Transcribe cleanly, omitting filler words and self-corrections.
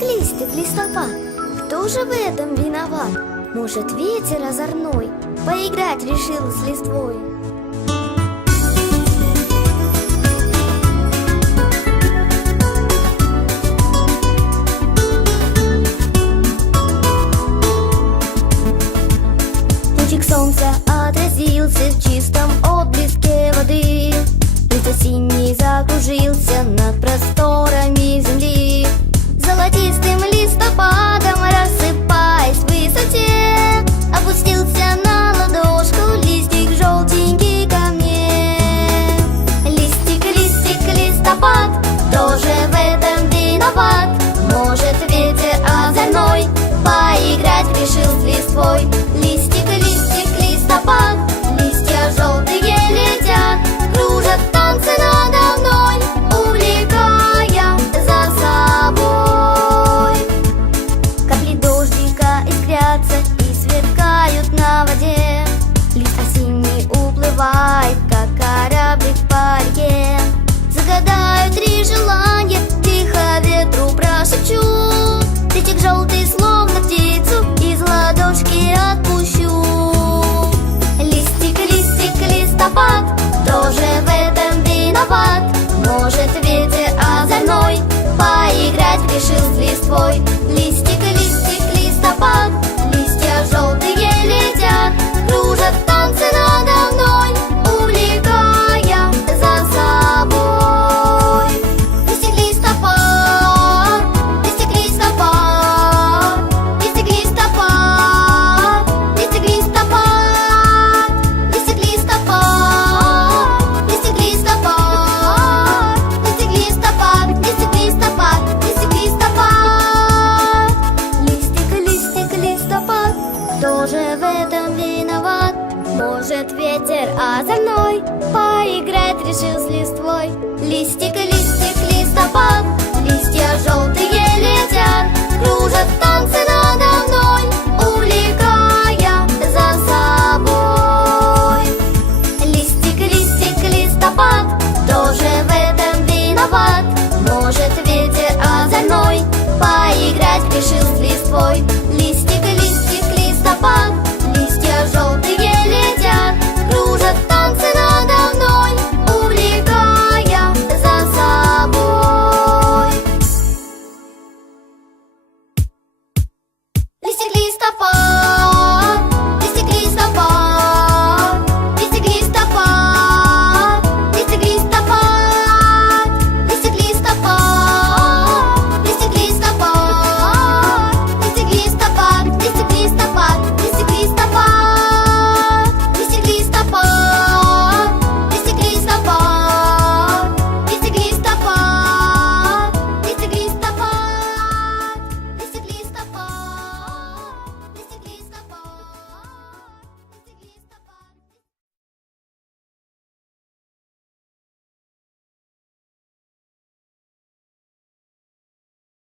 листик, листопад, кто же в этом виноват? Может, ветер озорной поиграть решил с листвой? Лучик солнца отразился в чистом отблеске воды, лист осенний закружился над просторами земли. Золотистым листопадом, рассыпаясь в высоте, опустился на ладошку листик желтенький ко мне. Листик, листик, листопад, тоже в этом виноват? Может, ветер озорной поиграть решил с листвой? Листик, листик, листопад, листья желтые летят, кружат танцы надо мной, увлекая за собой. Капли дождика искрятся и сверкают на воде, лист осенний уплывает, как кораблик по реке. Загадаю 3 желания, тихо ветру прошепчу, листик желтый, словно птицу, из ладошки отпущу. Листик, листик, листопад, тоже в этом виноват? Может, ветер озорной поиграть решил с листвой? Листик, листик, листопад, листья желтые летят, кружат танцы надо мной, увлекая за собой. Листик, листопад, листик, листопад, листик, листопад, листик, листопад, листик, листопад, листик, листопад, листик, листопад, листик, листопад, листик, листопад. Листик, листик, листопад, тоже в этом виноват? Может, ветер озорной поиграть решил с листвой? Листик,